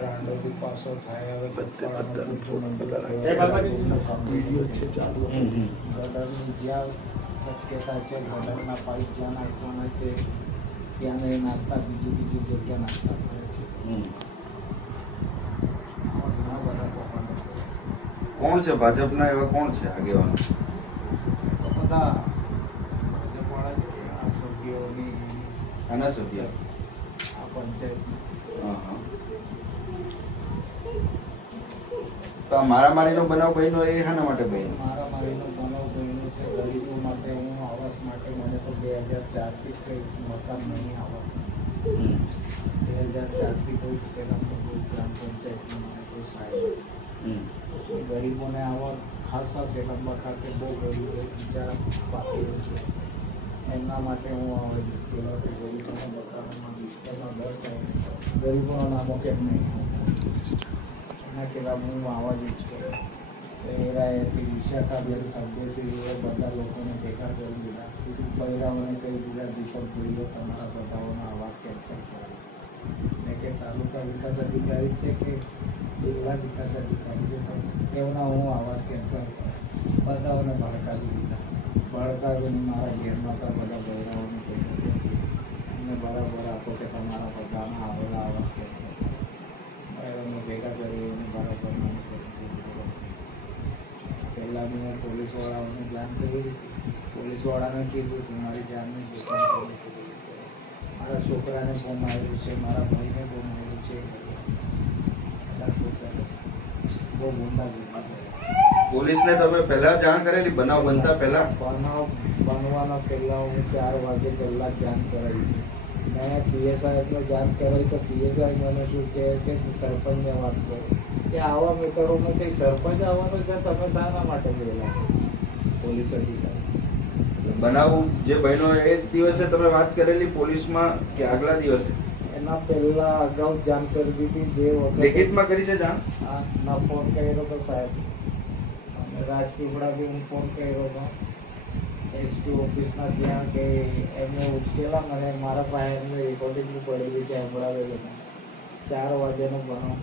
બ્રાન્ડોથી પાસો થાય હવે વીડિયો છે ચાલુ. ગટરની જ્યાં શક્યતા છે ગટરના પાઇપ જ્યાં નાખવાના છે ત્યાં નહીં નાખતા બીજી બીજી જગ્યા નાખતા હોય છે. ઘણા બધા કોણ છે? ભાજપના એવા કોણ છે આગેવાનો? બધા ભાજપવાળા છે આ સભ્યોની આના સભ્ય? આ પંચાયત હા હા. તો આ મારામારીનો બનાવ બન્યો એ શાના માટે બન્યો? મારા મારીનો બનાવ બન્યો છે. ગરીબો માટે હું આવાસ માટે મને તો બે હજાર ચારથી જ કંઈ મકાન નહીં આવાસ. બે હજાર ચારથી કોઈ સેનામાં કોઈ ગ્રામ પંચાયતમાં મને કોઈ સહાય ગરીબોને આવા ખાસા સેલંબા ખાતે બહુ ગરીબો બિચારા બાકી છે. એમના માટે હું આવે કે ગરીબોના મકાનોમાં વિસ્તારમાં દર થાય ગરીબોના નામો કેમ નહીં એના કેવા હું આવા જ છું એરાએથી વિશાખાબેન સભ્યશ્રીઓએ બધા લોકોને ભેગા કરી દીધા. બૈરાઓને કહી દીધા, દીપક ભાઈઓ તમારા બધાઓનો આવાસ કેન્સલ કરો. ને કે, તાલુકા વિકાસ અધિકારી છે કે જિલ્લા વિકાસ અધિકારી છે? એમના હું આવાસ કેન્સલ કરું. બધાઓને ભડકાવી દીધા. ભડકાવીને મારા ઘેરમાં હતા બધા બૈરાઓને કહી અને બરાબર આપો કે તમારા બધાના આવેલા આવાસ કેન્સલ બરાબર ભેગા કરી પહેલાં મેં પોલીસવાળાઓને જાણ કરી. પોલીસવાળાને કીધું કે મારી જાનને મારા છોકરાને ફોન આવ્યો છે મારા ભાઈને ફોન આવ્યો છે. બહુ ગુંડા ગુંડા પોલીસને તમે પહેલા જાણ કરેલી? બનાવ બનતા પહેલા? બનાવ બનવાના પહેલા હું ચાર વાગે કલાક જાણ કરાવી. મેં પીએસઆઈ એટલે જાણ કહેવાય તો પીએસઆઈ મને શું કહે કે સરપંચને વાત કરો. કે આવા મેટરોમાં કંઈ સરપંચ આવવાનો છે તમે શાના માટે ગયેલા છો? પોલીસ અધિકારી. બનાવ જે બન્યો એ દિવસે તમે વાત કરેલી પોલીસમાં કે આગલા દિવસે? એના પહેલા અગાઉ જાણ કરી દીધી જે વખતે લેખિતમાં કરી છે જાણ? હા, ના ફોન કર્યો તો સાહેબ. અને રાજપીપળા બી હું ફોન કર્યો હતો એસટી ઓફિસના ત્યાં કે એમને ઉચકેલા મને મારા પાસે રેકોર્ડિંગ પડેલી છે સંભળાવેલું ચાર વાગ્યાનો ભણો.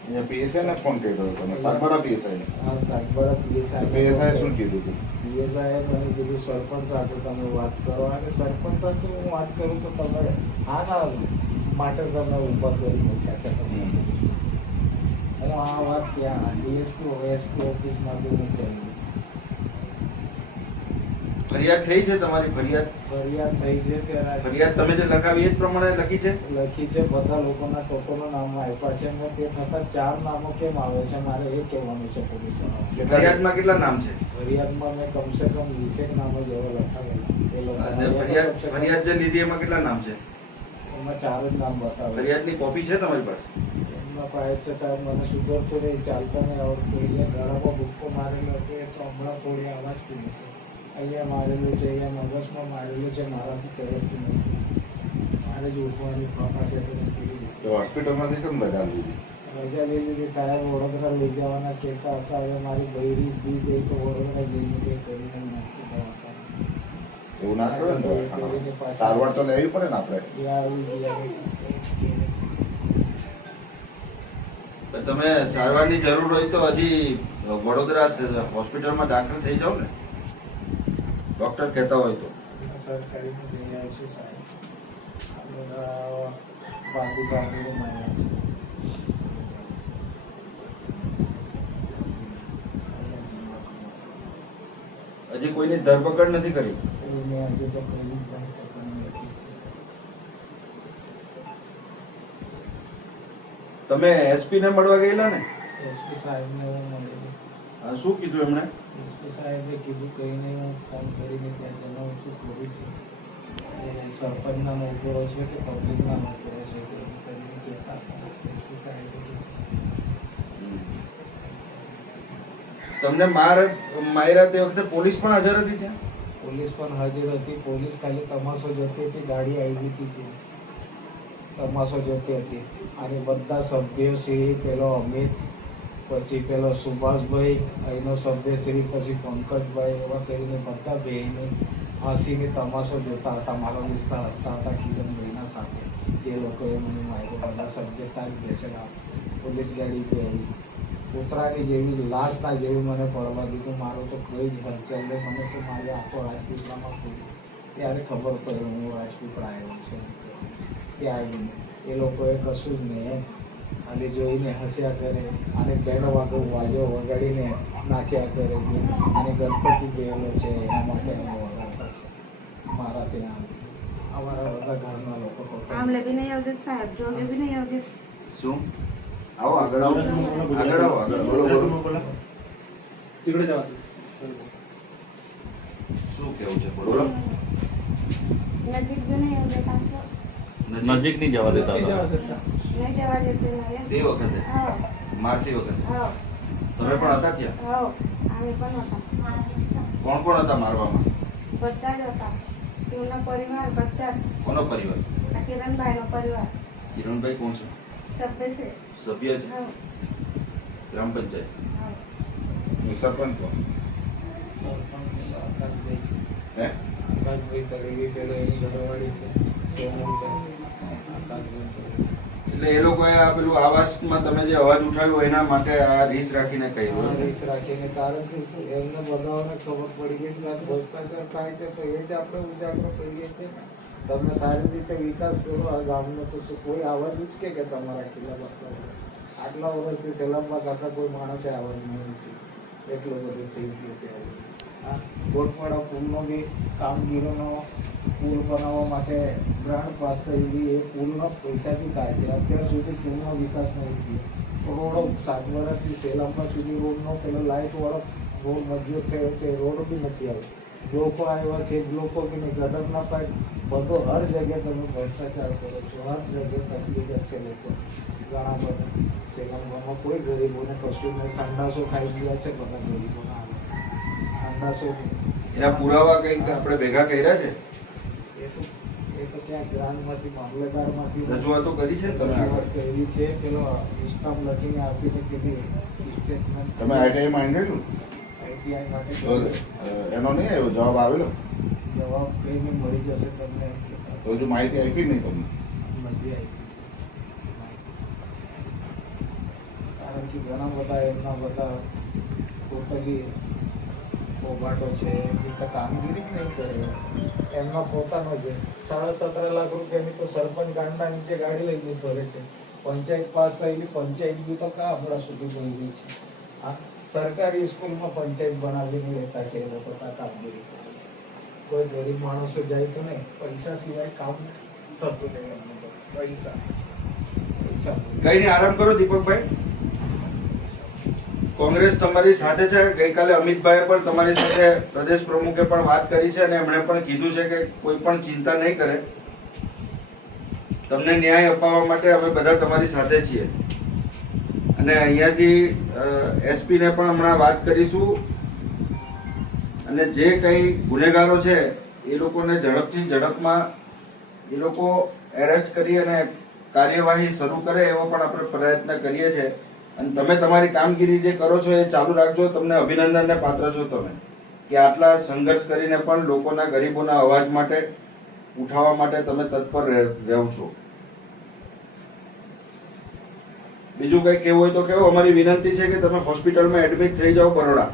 અહીંયા પીએસઆઈ ને ફોન કર્યો તમે? સાગબારા પીએસઆઈ હા સાગબારા પીએસઆઈ પીએસઆઈ શું કીધું હતું? પીએસઆઈએ મને કીધું સરપંચ સાથે તમે વાત કરો. અને સરપંચ સાથે હું વાત કરું તો તમે આના માટે તમે ઊભા કરી મૂક્યા છે. તમે હું આ વાત ત્યાં ડીએસપી ઓએસપી ઓફિસમાંથી હું કરી ફરિયાદ થઈ છે તમારી ફરિયાદ? ફરિયાદ થઈ છે ત્યારે ફરિયાદ તમે જે લખાવી એ જ પ્રમાણે લખી છે? લખી છે બધા લોકોના ટોટલો નામો આપ્યા છે અને તે થતા ચાર નામો કેમ આવે છે? મારે એ કહેવાનું છે પોલીસ ફરિયાદમાં કેટલા નામ છે? ફરિયાદમાં મેં કમસે કમ વીસેક નામો જેવા લખાવેલા. ફરિયાદ ફરિયાદ જે લીધી એમાં કેટલા નામ છે? એમાં ચાર જ નામ બતાવે ફરિયાદની કોપી છે તમારી પાસે? એમના પાય છે સાહેબ મને સુધરતું નહીં ચાલતા નહીં આવડતું એટલે ગળામાં ભૂખો મારેલો હતો એ તો હમણાં થોડી આવાજ પીધી છે. અહીંયા મારેલું છે અહીંયા મગજમાં મારેલું છે મારાથી તરફથી નથી મારે જ ઉઠવાની પાપા છે તો હોસ્પિટલમાંથી કેમ બધા લીધી? રજા લઈ લીધી સાહેબ વડોદરા લઈ જવાના કહેતા હતા હવે મારી બૈરી બી ગઈ તો વડોદરા જઈને કંઈ કરીને નાખી. એવું ના કરો ને સારવાર તો લેવી પડે ને આપણે? તમે સારવારની જરૂર હોય તો હજી વડોદરા હોસ્પિટલમાં દાખલ થઈ જાઓ ને. ડોક્ટર કહેતા હોય તો. સાહેબ હજી કોઈની ધરપકડ નથી કરી. તમે એસપી ને મળવા ગયેલા ને? એસપી મળેલો હા, શું કીધું એમણે? સાહેબે કીધું કહીને હું ફોન કરીને ત્યાં જણાવું છું છું? એ સરપંચના નોકરો છે કે પબ્લિકના નોકરો છે કે કરીને કહેતા. તમને માર માયરા તે વખતે પોલીસ પણ હાજર હતી ત્યાં? પોલીસ પણ હાજર હતી. પોલીસ ખાલી તમાશો જોતી હતી ગાડી આવી હતી ત્યાં. તમાશો જોતી હતી. અને બધા સભ્યો શ્રી પેલો અમિત પછી પેલો સુભાષભાઈ, અહીંનો સભ્યશ્રી, પછી પંકજભાઈ એવા કરીને બધા બેને હસીને તમાશો જોતા હતા, મારો વિસ્તાર હસતા હતા કિરણભાઈના સાથે. એ લોકોએ મને માર્યો બધા સભ્ય તારીખ બેસેલા. પોલીસ ગાડી ગઈ કૂતરાની જેવી, લાશના જેવી મને પડવા દીધું. મારું તો કોઈ જ હલચલ મને તો મારી આખો રાજપીપળામાં કોઈ ત્યારે ખબર પડી હું રાજપીપળા આવ્યો છું. ત્યાં એ લોકોએ કશું જ નહીં. અને જોઈને હસ્યા કરે અને બેનો વાગો વાજો વગાડીને નાચ્યા કરે અને ગણપતિ ગયેલો છે એના માટે અમે વગાડતા છે. મારા ત્યાં અમારા બધા ઘરના લોકો શું? આવો આગળ આવો. આગળ આવો આગળ બોલો બોલો. તીકડે જવા શું કેવું છે? બોલો. નજીક જો નહીં આવજે પાછો. નજીક? નહીં જવા દેતા તે વખતે? મારતી વખતે? તમે પણ હતા ત્યાં? હા. અમે પણ હતા. કોણ કોણ હતા મારવામાં? બધા જ હતા. તેમનો પરિવાર બધા. કોનો પરિવાર? આ કિરણભાઈનો પરિવાર. કિરણભાઈ કોણ છે? સભ્ય છે. સભ્ય છે? હા. ગ્રામ પંચાયત? સરપંચ કોણ? સરપંચ. હે? આકાશભાઈ પેલો એની ઘરવાળી છે. તળેટી. એટલે એ લોકોએ આ પેલું આવાસમાં તમે જે અવાજ ઉઠાવ્યો એના માટે આ રીસ રાખીને કહ્યું રીસ રાખીને. કારણ કે એમને બધાઓને ખબર પડી ગઈ છે ભ્રષ્ટાચાર થાય છે તો એ જ આપણે ઉજાગરો કરીએ છીએ. તમે સારી રીતે વિકાસ કરો આ ગામનો તો શું કોઈ આવાજ ઉચકે કે તમારા ખિલાફ આટલા આટલા વર્ષથી સેલામમાં કાકા કોઈ માણસે આવાજ નહીં એટલું બધું થઈ ગયું ત્યારે ગોટવાડા પુલનો બી કામગીરીનો પુલ બનાવવા માટે ગ્રાન્ટ પાસ થઈ એ પુલનો પૈસા બી થાય છે. અત્યાર સુધી પુલનો વિકાસ નહીં થયો. રોડો સાત વર્ષથી સેલામા સુધી રોડનો પેલો લાઇટવાળો રોડ મજબૂત થયો છે રોડ બી નથી આવ્યો લોકો આવ્યા છે લોકો કે ગટરના પાઇપ બધો હર જગ્યાએ તમે ભ્રષ્ટાચાર કરો છો, હર જગ્યાએ તકલીફ જ છે લોકો. ઘણા બધા સેલામમાં કોઈ ગરીબોને કશું નહીં, સંડાસો ખાઈ ગયા છે, બધા ગરીબોના. એના પુરાવા કંઈક આપણે ભેગા કર્યા છે? એ તો એ તો ત્યાં ગ્રાન્ટમાંથી મામલેદારમાંથી રજૂઆતો કરી છે ને તમે આગળ? કરી છે પેલો સ્ટાફ લખીને આપી તો કીધી સ્ટેટમેન્ટ તમે આઈટીઆઈમાં આંગળ્યું આઈટીઆઈ માટે એનો નહીં આવ્યો જવાબ આવેલો? જવાબ કઈને મળી જશે તમને. તો જો માહિતી આપી નહીં તમને? નથી આવી. કારણ કે ઘણા બધા એમના બધા ટોટલી કોભાટો છે તો કામગીરી જ નહીં કરે. એમનો પોતાનો છે સાડા સત્તર લાખ રૂપિયાની તો સરપંચ ગાંડા નીચે ગાડી લઈને ભરે છે. પંચાયત પાસ થયેલી પંચાયત બી તો કા હમણાં સુધી પહોંચી છે? આ સરકારી સ્કૂલમાં પંચાયત બનાવીને રહેતા છે એ લોકો કામગીરી કરે છે? કોઈ ગરીબ માણસો જાય તો નહીં. પૈસા સિવાય કામ થતું નહીં એમનું પૈસા. પૈસા. કઈ નહીં, આરામ કરો દીપકભાઈ. કોંગ્રેસ તમારી સાથે છે? ગઈકાલે અમિતભાઈએ પણ તમારી સાથે પ્રદેશ પ્રમુખે પણ વાત કરી છે અને એમણે પણ કીધું છે કે કોઈ પણ ચિંતા નહીં કરે. તમને ન્યાય અપાવવા માટે અમે બધા તમારી સાથે છીએ. અને અહીંયાથી એસપીને પણ હમણાં વાત કરીશું. અને જે કંઈ ગુનેગારો છે, એ લોકોને ઝડપથી ઝડપમાં એ લોકો એરેસ્ટ કરી અને કાર્યવાહી શરૂ કરે એવો પણ આપણે પ્રયત્ન કરીએ છીએ. અને તમે તમારી કામગીરી જે કરો છો એ ચાલુ રાખજો. તમને અભિનંદનને પાત્ર છો તમે કે આટલા સંઘર્ષ કરીને પણ લોકોના ગરીબોના અવાજ માટે, ઉઠાવવા માટે તમે તત્પર રહે- રહો છો. બીજું કંઈ કહેવું હોય તો કેવું અમારી વિનંતી છે કે તમે હોસ્પિટલમાં એડમિટ થઈ જાઓ બરોડા.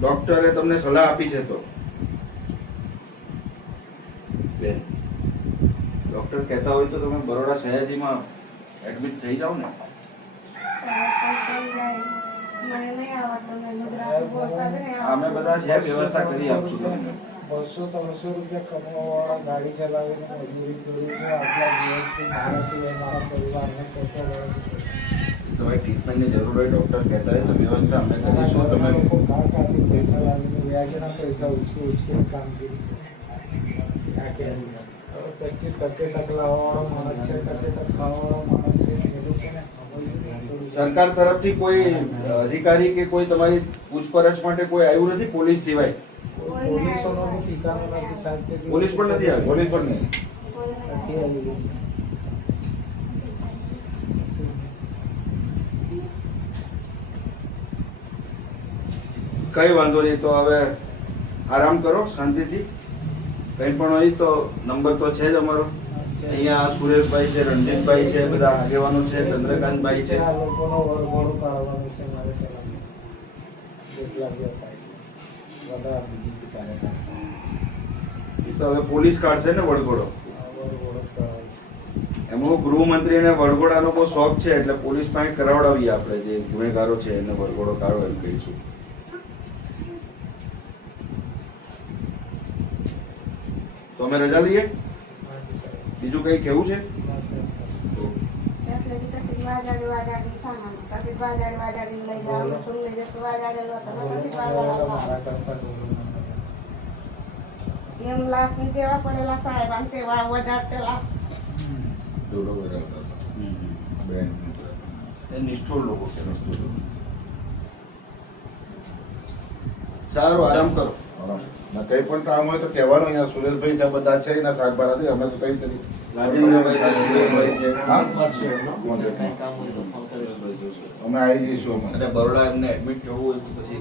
ડોક્ટરે તમને સલાહ આપી છે તો. ડોક્ટર કહેતા હોય તો તમે બરોડા સયાજીમાં એડમિટ થઈ જાઓ ને. અમે બધા છે વ્યવસ્થા કરી આપશું તમને બસો ત્રણસો રૂપિયા કમાવાવાળા ગાડી ચલાવીને મજૂરી કરીને આટલા દિવસથી મારા સિવાય મારા પરિવારને પોતા તમારી ટ્રીટમેન્ટની જરૂર હોય ડોક્ટર કહેતા હોય તો વ્યવસ્થા અમે કરીશું તમે લોકો કાકાથી પૈસા લાવીને વ્યાજના પૈસા ઉચકી ઉચકીને કામગીરી કરે. આ કેવું છે? હવે પછી ટકે ટક લાવવાવાળો માણસ છે ટકે ટક ખાવાવાળો માણસ છે એ લોકોને ખબર જ નહીં થોડી. સરકાર તરફથી કોઈ અધિકારી કે કોઈ તમારી પૂછપરછ માટે કોઈ આવ્યું નથી પોલીસ સિવાય પોલીસોનો બી ઠીકાનો નથી સાહેબ કે પોલીસ પણ નથી આવી પોલીસ પણ નહીં કોઈ નહીં નથી આવી રહી. કઈ વાંધો નહીં તો હવે આરામ કરો શાંતિથી કંઈ પણ હોય તો નંબર તો છે જ અમારો. અહીંયા સુરેશભાઈ છે રણજીતભાઈ છે બધા આગેવાનો છે ચંદ્રકાંતભાઈ છે. એ. તો હવે પોલીસ કાઢશે ને કરાવે છે. ગૃહમંત્રીને વડઘોડાનો બહુ શોખ છે એટલે પોલીસ પાસે કરાવડાવીએ આપણે જે ગુનેગારો છે એને વડગોડો કાઢો એમ કહીશું. તો અમે રજા લઈએ બીજું કઈ કેવું છે એમ લાશની દેવા પડેલા સાહેબ આમ તેવા વજાડતેલા ડોલો હતા. બેન એ નિષ્ઠુર લોકો છે નિષ્ઠુર લોકો. સારું આરામ કરો ના કંઈ પણ કામ હોય તો કહેવાનું અહીંયા સુરેશભાઈ છે બધા છે એના શાકભાજી અમે તો કઈ તરી અમે આવી જઈશું અમે. બરોડા એમને એડમિટ થવું હોય પછી